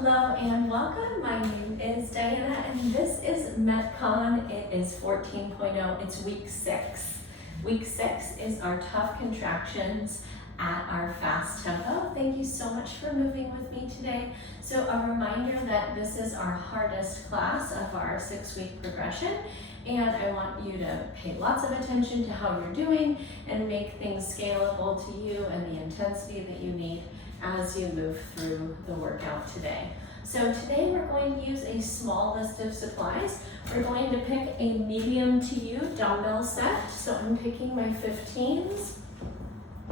Hello and welcome. My name is Diana and this is MetCon. It is 14.0. It's week 6. Week 6 is our tough contractions at our fast tempo. Thank you so much for moving with me today. So a reminder that this is our hardest class of our 6-week progression, and I want you to pay lots of attention to how you're doing and make things scalable to you and the intensity that you need as you move through the workout today. So today we're going to use a small list of supplies. We're going to pick a medium to you dumbbell set. So I'm picking my 15s.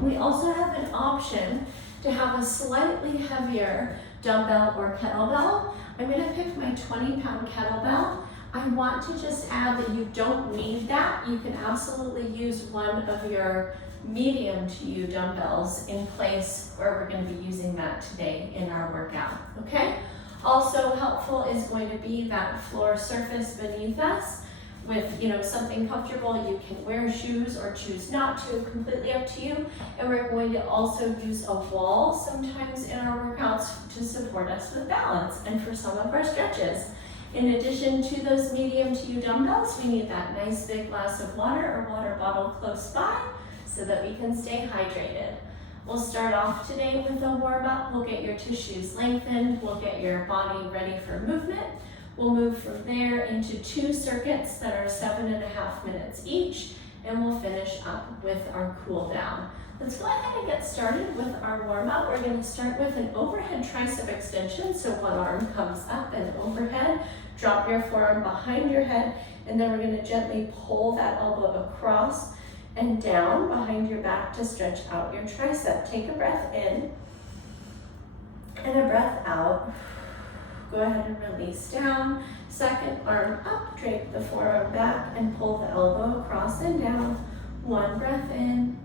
We also have an option to have a slightly heavier dumbbell or kettlebell. I'm going to pick my 20-pound kettlebell. I want to just add that you don't need that. You can absolutely use one of your medium to you dumbbells in place where we're going to be using that today in our workout, okay? Also helpful is going to be that floor surface beneath us with, something comfortable. You can wear shoes or choose not to, completely up to you. And we're going to also use a wall sometimes in our workouts to support us with balance and for some of our stretches. In addition to those medium to you dumbbells, we need that nice big glass of water or water bottle close by so that we can stay hydrated. We'll start off today with a warm-up. We'll get your tissues lengthened. We'll get your body ready for movement. We'll move from there into 2 circuits that are 7.5 minutes each, and we'll finish up with our cool down. Let's go ahead and get started with our warm-up. We're going to start with an overhead tricep extension. So one arm comes up and overhead. Drop your forearm behind your head, and then we're going to gently pull that elbow across and down behind your back to stretch out your tricep. Take a breath in and a breath out. Go ahead and release down. Second arm up, drape the forearm back and pull the elbow across and down. 1 breath in,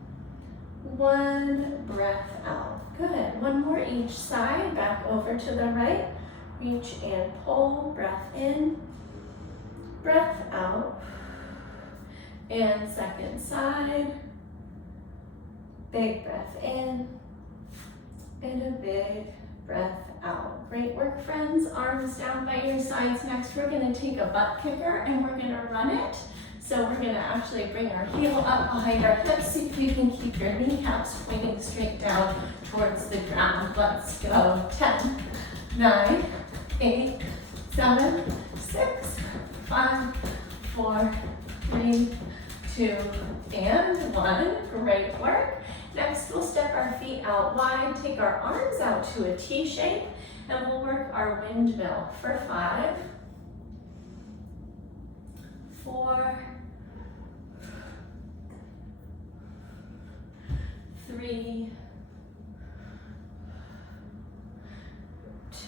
1 breath out. Good. 1 more each side, back over to the right. Reach and pull, breath in, breath out. And second side, big breath in, and a big breath out. Great work, friends. Arms down by your sides. Next, we're gonna take a butt kicker and we're gonna run it. So we're gonna actually bring our heel up behind our hips. See if you can keep your kneecaps pointing straight down towards the ground. Let's go. 10, 9, 8, 7, 6, 5, 4, 3, 2, and 1. Great work. Next, we'll step our feet out wide, take our arms out to a T shape, and we'll work our windmill for 5, 4, 3,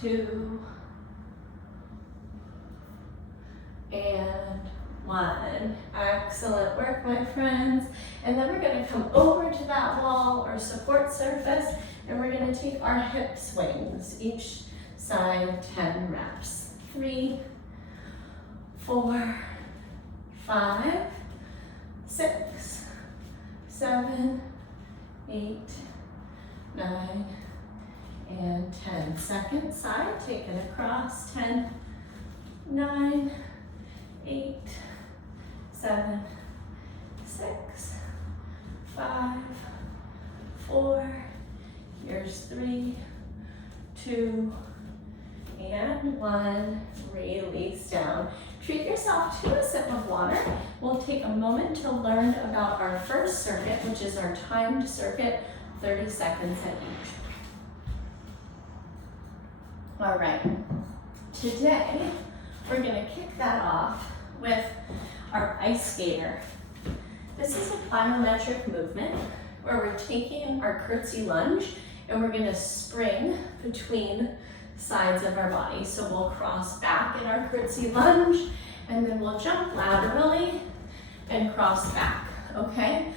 2, and 1. Excellent work, my friends. And then we're going to come over to that wall or support surface, and we're going to take our hip swings, each side 10 reps. 3, 4, 5, 6, 7, 8, 9, and 10. Second side, take it across. 10, 9, 8, 7, 6, 5, 4, here's 3, 2, and 1. Release down. Treat yourself to a sip of water. We'll take a moment to learn about our first circuit, which is our timed circuit, 30 seconds at each. All right, today we're gonna kick that off with our ice skater. This is a plyometric movement where we're taking our curtsy lunge and we're gonna spring between sides of our body. So we'll cross back in our curtsy lunge and then we'll jump laterally and cross back, okay?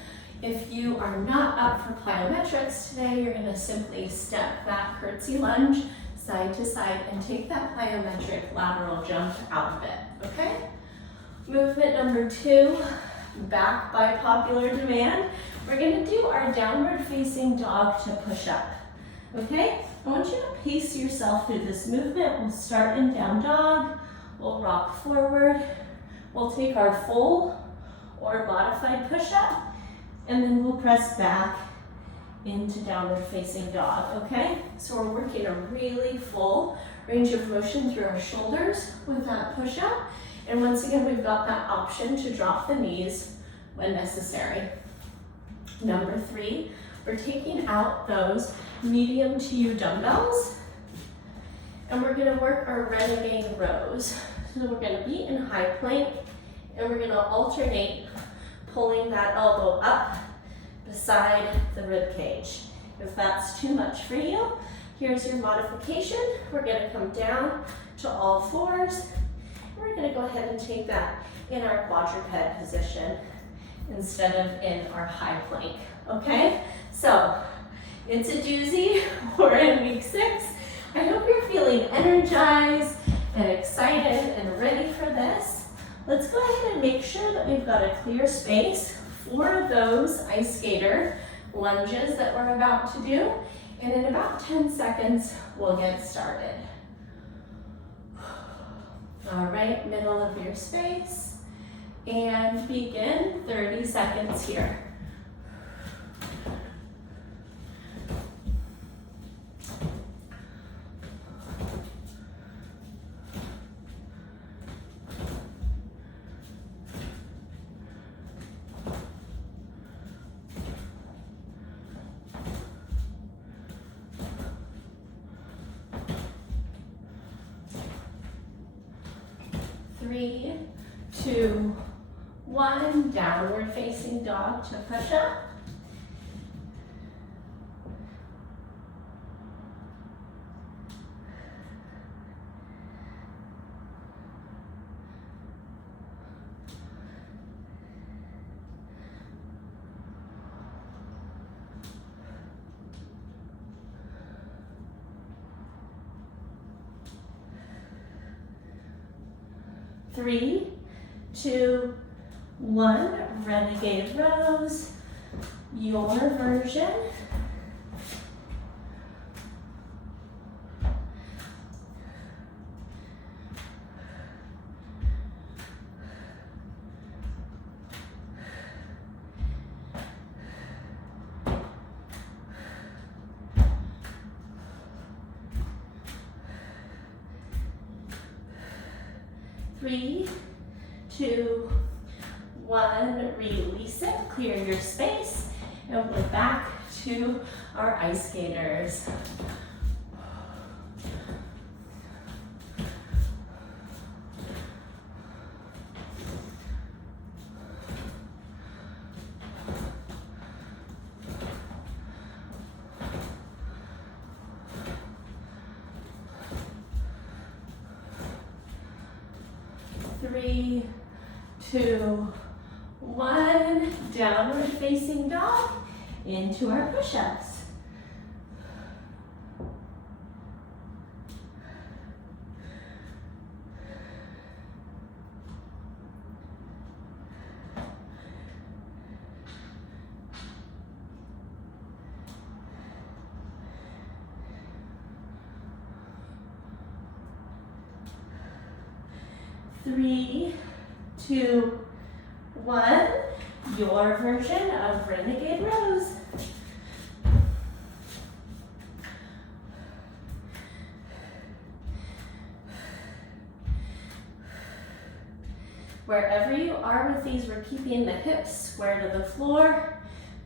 If you are not up for plyometrics today, you're gonna simply step that curtsy lunge side to side and take that plyometric lateral jump out of it, okay? Movement number 2, back by popular demand. We're gonna do our downward facing dog to push up, okay? I want you to pace yourself through this movement. We'll start in down dog. We'll rock forward. We'll take our full or modified push-up, and then we'll press back into downward facing dog, okay? So we're working a really full range of motion through our shoulders with that push-up. And once again, we've got that option to drop the knees when necessary. Number 3, we're taking out those medium to you dumbbells, and we're gonna work our renegade rows. So we're gonna be in high plank, and we're gonna alternate pulling that elbow up beside the rib cage. If that's too much for you, here's your modification. We're gonna come down to all fours. We're gonna go ahead and take that in our quadruped position instead of in our high plank, okay? So, it's a doozy. We're in week 6. I hope you're feeling energized and excited and ready for this. Let's go ahead and make sure that we've got a clear space for those ice skater lunges that we're about to do. And in about 10 seconds, we'll get started. All right, middle of your space. And begin 30 seconds here. Three, 2, 1, downward facing dog to push up. Three, 2, 1, renegade rows, your version. Three, 2, 1, release it, clear your space, and we're back to our ice skaters. Three, 2, 1, downward facing dog into our push-ups. Three, 2, 1, your version of renegade rows. Wherever you are with these, we're keeping the hips square to the floor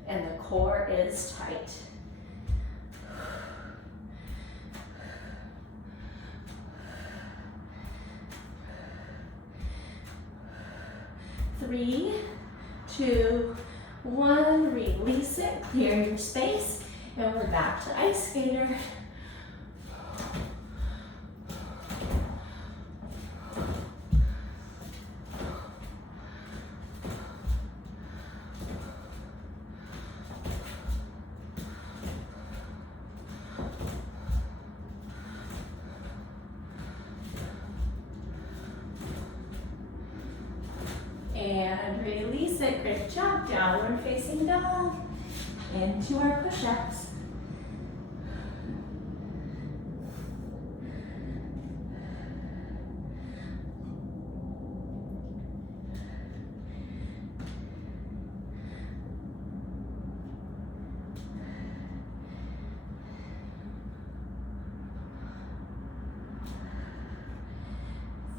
and the core is tight. Three, 2, 1, release it, clear your space, and we're back to ice skater. And release it, great job, downward facing dog, into our push-ups.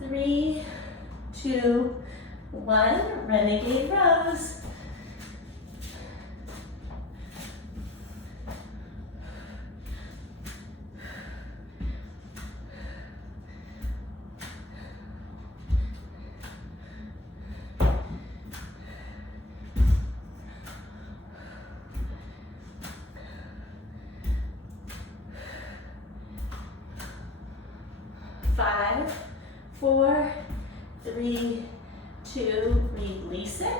3, 2, 1, renegade rows. 5, 4, 3, 2, release it,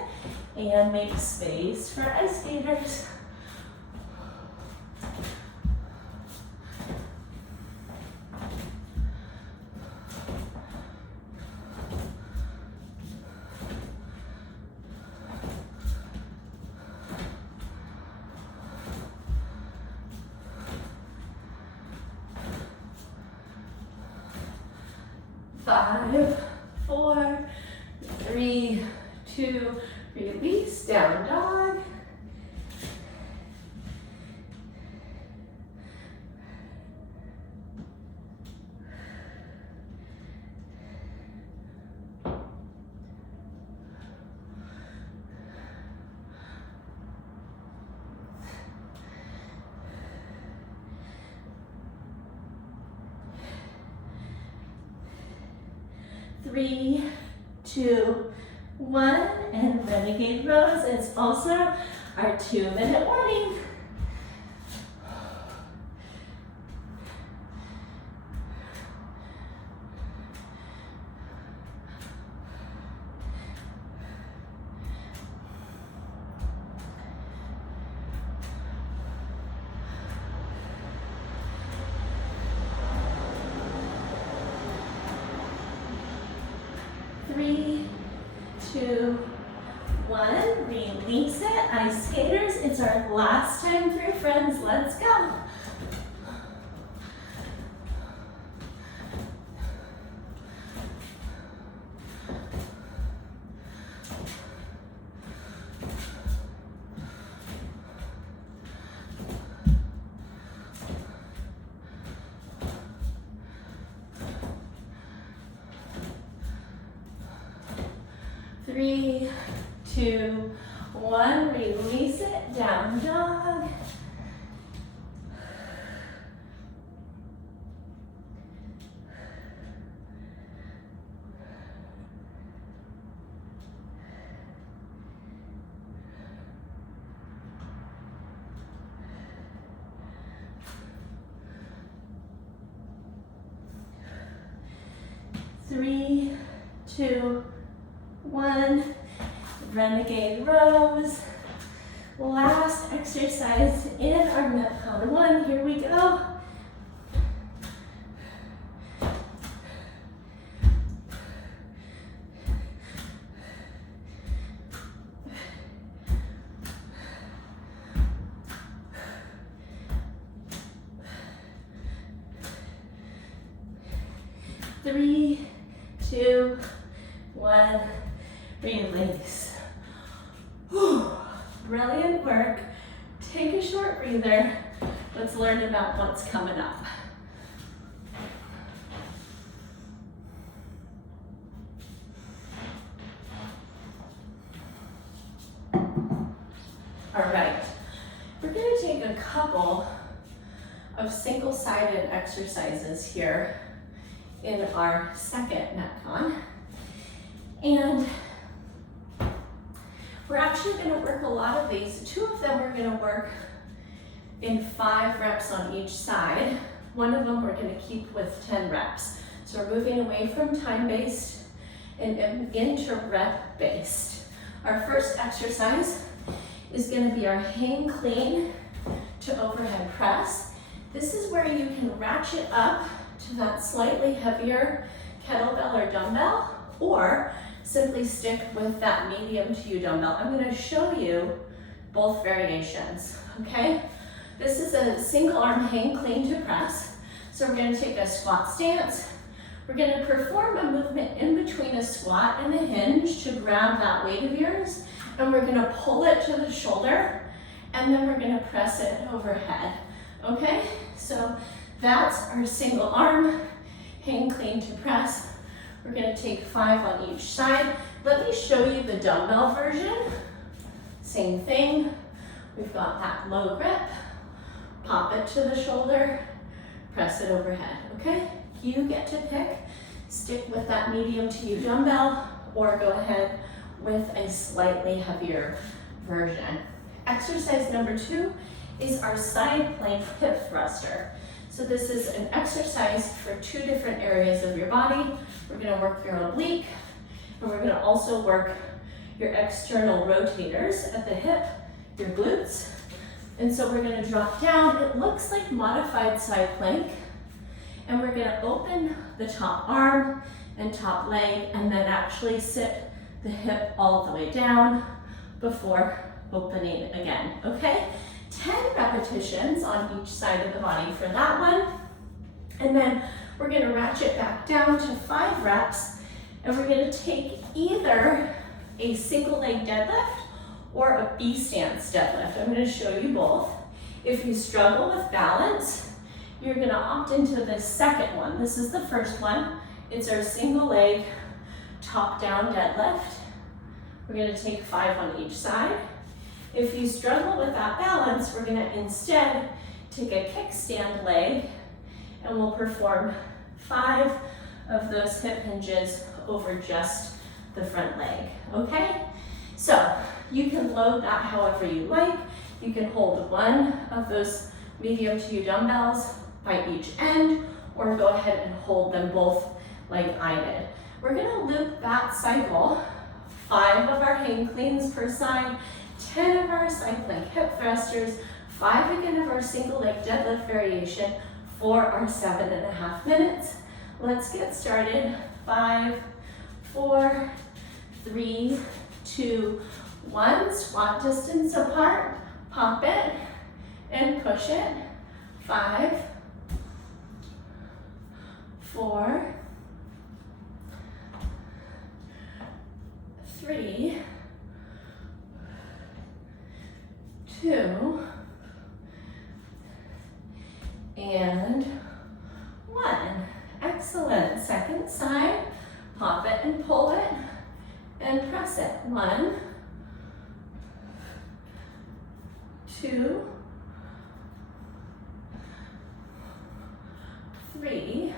and make space for ice skaters. Five, 4, 3, 2, release, down dog. Three, 2, 1, and renegade rows. It's also our 2-minute warning. Three, 2, 1, release it. Ice skaters, it's our last time through, friends. Let's go. Three, 2, 1, release it, down dog. Three, 2, 1, renegade rows. Last exercise in our MetCon 1. Here we go. Three, 2, 1, release. Whew. Brilliant work. Take a short breather. Let's learn about what's coming up. All right, we're going to take a couple of single-sided exercises here in our second MetCon. And we're actually going to work a lot of these. 2 of them we're going to work in 5 reps on each side. 1 of them we're going to keep with 10 reps. So we're moving away from time-based and into rep-based. Our first exercise is going to be our hang clean to overhead press. This is where you can ratchet up to that slightly heavier kettlebell or dumbbell, or simply stick with that medium to you dumbbell. I'm going to show you both variations, okay? This is a single arm hang clean to press. So we're going to take a squat stance. We're going to perform a movement in between a squat and a hinge to grab that weight of yours, and we're going to pull it to the shoulder, and then we're going to press it overhead, okay? So that's our single arm hang clean to press. We're gonna take 5 on each side. Let me show you the dumbbell version. Same thing. We've got that low grip. Pop it to the shoulder, press it overhead, okay? You get to pick. Stick with that medium to you dumbbell or go ahead with a slightly heavier version. Exercise number 2 is our side plank hip thruster. So this is an exercise for 2 different areas of your body. We're gonna work your oblique, and we're gonna also work your external rotators at the hip, your glutes. And so we're gonna drop down. It looks like modified side plank. And we're gonna open the top arm and top leg and then actually sit the hip all the way down before opening again, okay? 10 repetitions on each side of the body for that one. And then we're gonna ratchet back down to 5 reps, and we're gonna take either a single leg deadlift or a B stance deadlift. I'm gonna show you both. If you struggle with balance, you're gonna opt into the second one. This is the first one. It's our single leg top down deadlift. We're gonna take 5 on each side. If you struggle with that balance, we're gonna instead take a kickstand leg and we'll perform 5 of those hip hinges over just the front leg, okay? So you can load that however you like. You can hold one of those medium to you dumbbells by each end or go ahead and hold them both like I did. We're gonna loop that cycle, 5 of our hang cleans per side, 10 of our side plank hip thrusters, 5 again of our single leg deadlift variation for our 7.5 minutes. Let's get started. 5, 4, 3, 2, 1. Squat distance apart. Pop it and push it. 5, 4, 3, 2, and 1. Excellent. Second side. Pop it and pull it and press it. 1, 2, 3,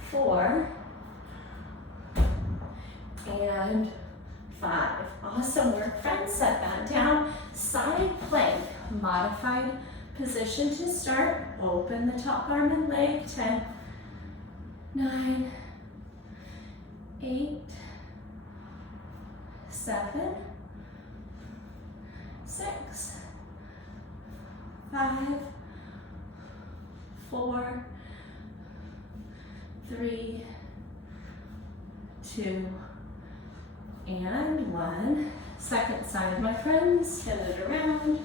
4, and 5. Awesome work, friends. Set that down. Side plank, modified position to start. Open the top arm and leg. 10, 9, 8, 7, 6, 5, 4, 3, 2, and 1. Second side, my friends. Spin it around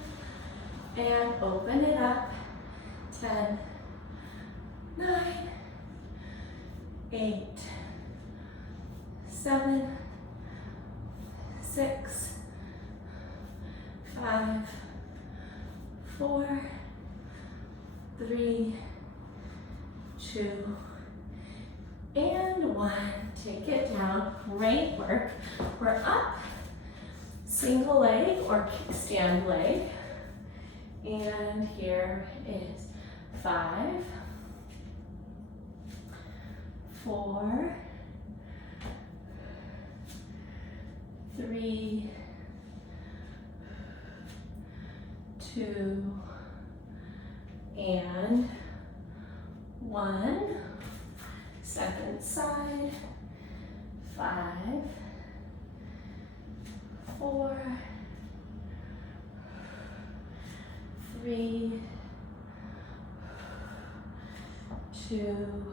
and open it up. 10, 9, 8, 7, 6, 5, 4, 3, 2, and 1. Take it down. Great work. We're up. Single leg or kickstand leg. And here is 5, 4, 3, 2, and 1. Second side. 5, 4, 3, 2,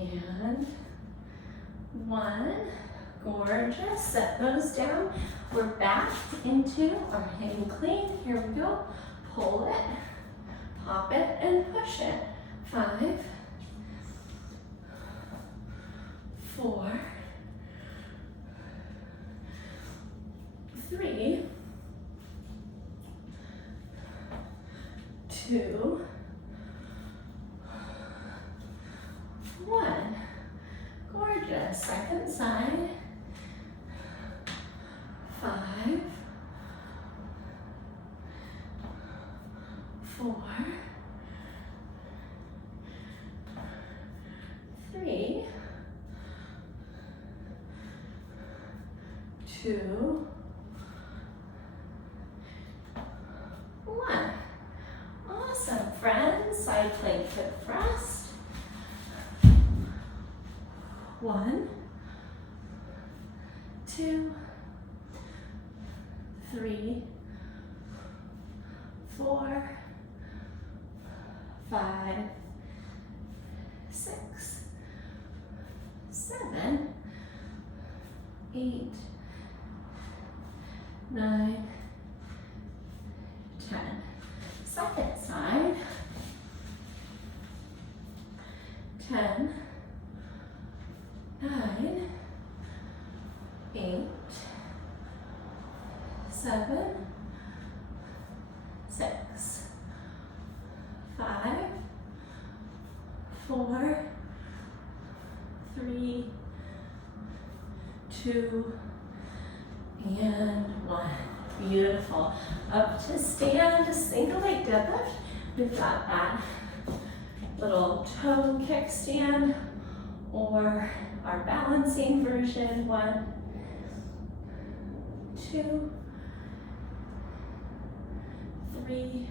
and 1. Gorgeous. Set those down. We're back into our hang clean. Here we go. Pull it, pop it, and push it. 5, 4, 3, 2, good. Second side. 5, 4, 3, 2, 1. Awesome, friends. Side plank hip thrust. 1, 2, 3, 4, 5, 6, 7, 8, 9, 10. Second side. 10, 9, 8, 7, 6, 5, 4, 3, 2, and 1. Beautiful. Up to stand, single leg deadlift. We've got that little toe kickstand or our balancing version. 1, 2, 3,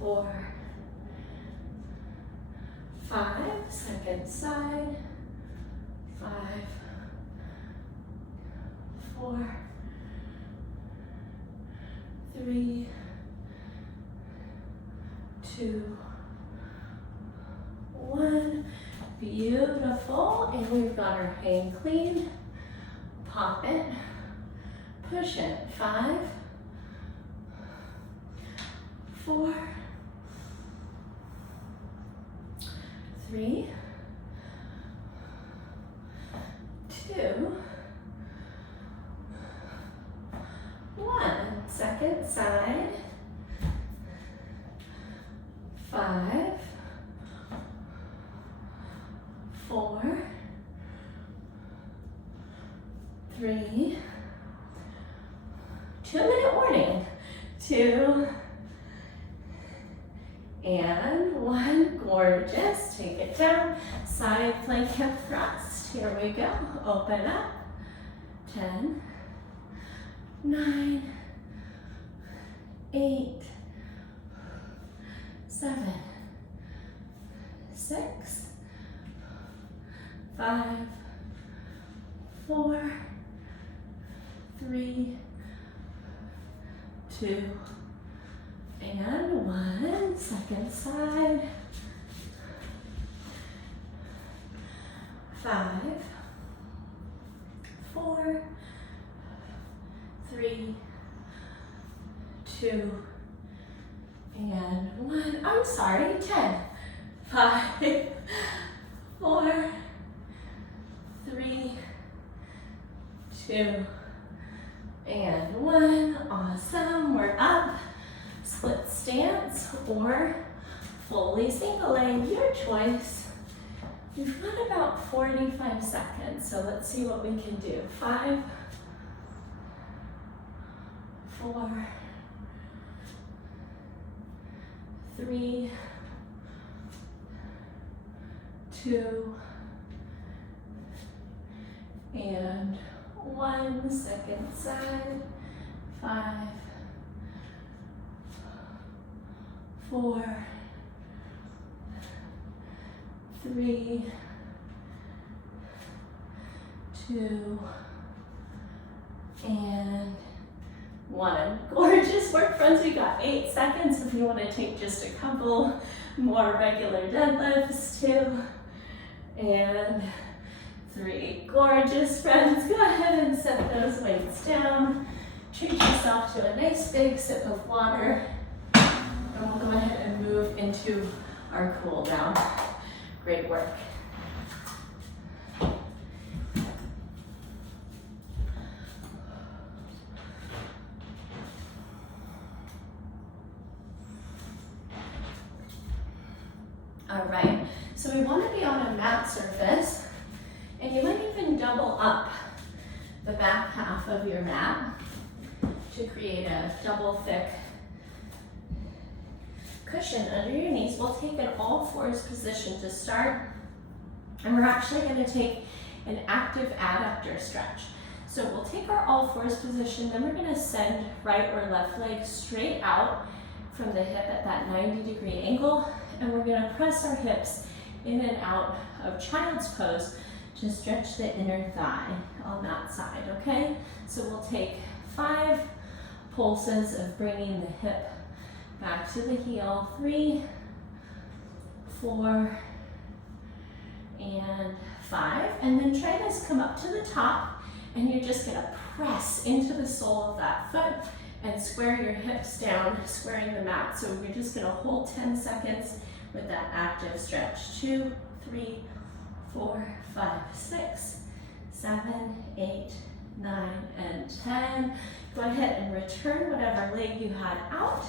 4, 5. Second side. 5, 4, 3, 2, 1. Beautiful. And we've got our hang clean. Pop it. Push it. 5, 4, 3, 2, 1. Second side. 5, 4, 3, 2-minute warning. 2, and 1. Gorgeous. Take it down. Side plank hip thrust. Here we go. Open up. 10, 9, 8, 7, 6, 5, 4, 3, 2, and 1. Second side. 5, 4, 3, 2, and 1. I'm sorry, 10. 5, 4, 3, 2, and 1. Awesome. We're up. Split stance or fully single leg, your choice. We've got about 45 seconds, so let's see what we can do. 5, 4, 3, 2, and 1. Second side. 5, 4, 3, 2, and 1. Gorgeous work, friends. We got 8 seconds if you want to take just a couple more regular deadlifts. 2 and 3. Gorgeous, friends. Go ahead and set those weights down. Treat yourself to a nice big sip of water. And we'll go ahead and move into our cool down. Great work. All right, so we want to be on a mat surface, and you might even double up the back half of your mat to create a double thick cushion under your knees. We'll take an all fours position to start, and we're actually going to take an active adductor stretch. So we'll take our all fours position, then we're going to send right or left leg straight out from the hip at that 90-degree angle, and we're going to press our hips in and out of child's pose to stretch the inner thigh on that side, okay? So we'll take 5 pulses of bringing the hip back to the heel. 3, 4, and 5. And then try this, come up to the top, and you're just gonna press into the sole of that foot and square your hips down, squaring the mat. So we're just gonna hold 10 seconds with that active stretch. 2, 3, 4, 5, 6, 7, 8, 9, and 10. Go ahead and return whatever leg you had out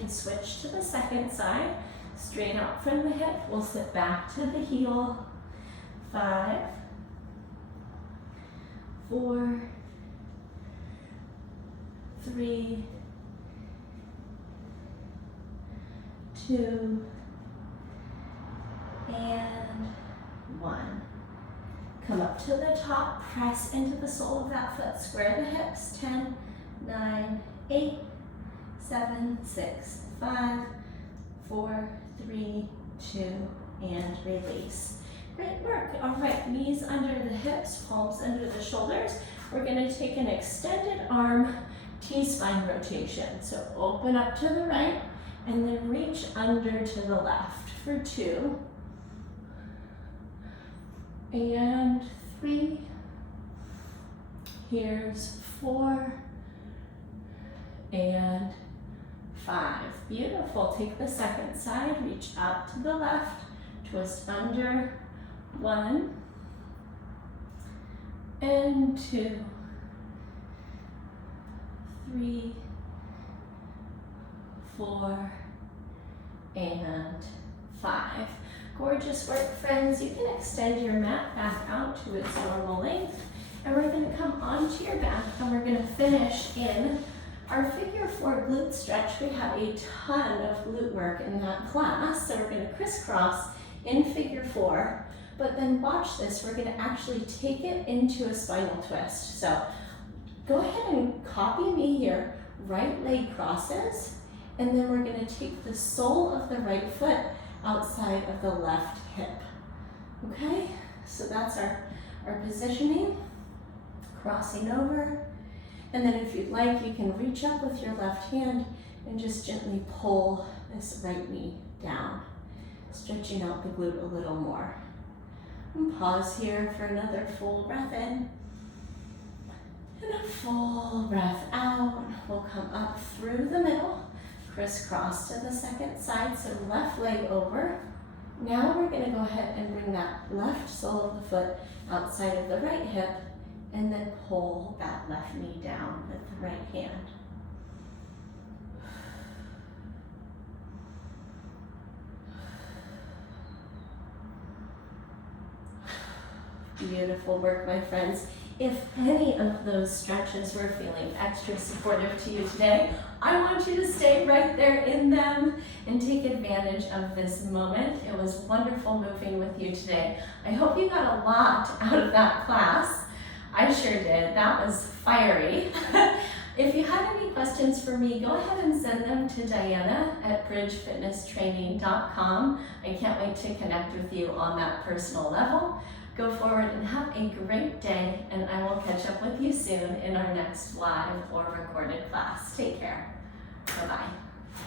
and switch to the second side. Straight out from the hip, we'll sit back to the heel. 5, 4, 3, 2, and 1. Come up to the top, press into the sole of that foot, square the hips. 10, 9, 8, 7, 6, 5, 4, 3, 2, and release. Great work. All right, knees under the hips, palms under the shoulders. We're going to take an extended arm T-spine rotation. So open up to the right and then reach under to the left for 2 and 3. Here's 4 and 5. Beautiful. Take the second side, reach out to the left, twist under. 1 and 2, 3, 4, and 5. Gorgeous work, friends. You can extend your mat back out to its normal length, and we're going to come onto your back and we're going to finish in our figure 4 glute stretch. We have a ton of glute work in that class, so we're going to crisscross in figure 4. But then watch this, we're gonna actually take it into a spinal twist. So go ahead and copy me here. Right leg crosses, and then we're gonna take the sole of the right foot outside of the left hip. Okay, so that's our positioning. Crossing over, and then if you'd like, you can reach up with your left hand and just gently pull this right knee down, stretching out the glute a little more. And pause here for another full breath in and a full breath out. We'll come up through the middle, crisscross to the second side, so left leg over. Now we're going to go ahead and bring that left sole of the foot outside of the right hip and then pull that left knee down with the right hand. Beautiful work, my friends. If any of those stretches were feeling extra supportive to you today, I want you to stay right there in them and take advantage of this moment. It was wonderful moving with you today. I hope you got a lot out of that class. I sure did. That was fiery. If you had any questions for me, go ahead and send them to Diana at bridgefitnesstraining.com. I can't wait to connect with you on that personal level. Go forward and have a great day, and I will catch up with you soon in our next live or recorded class. Take care. Bye-bye.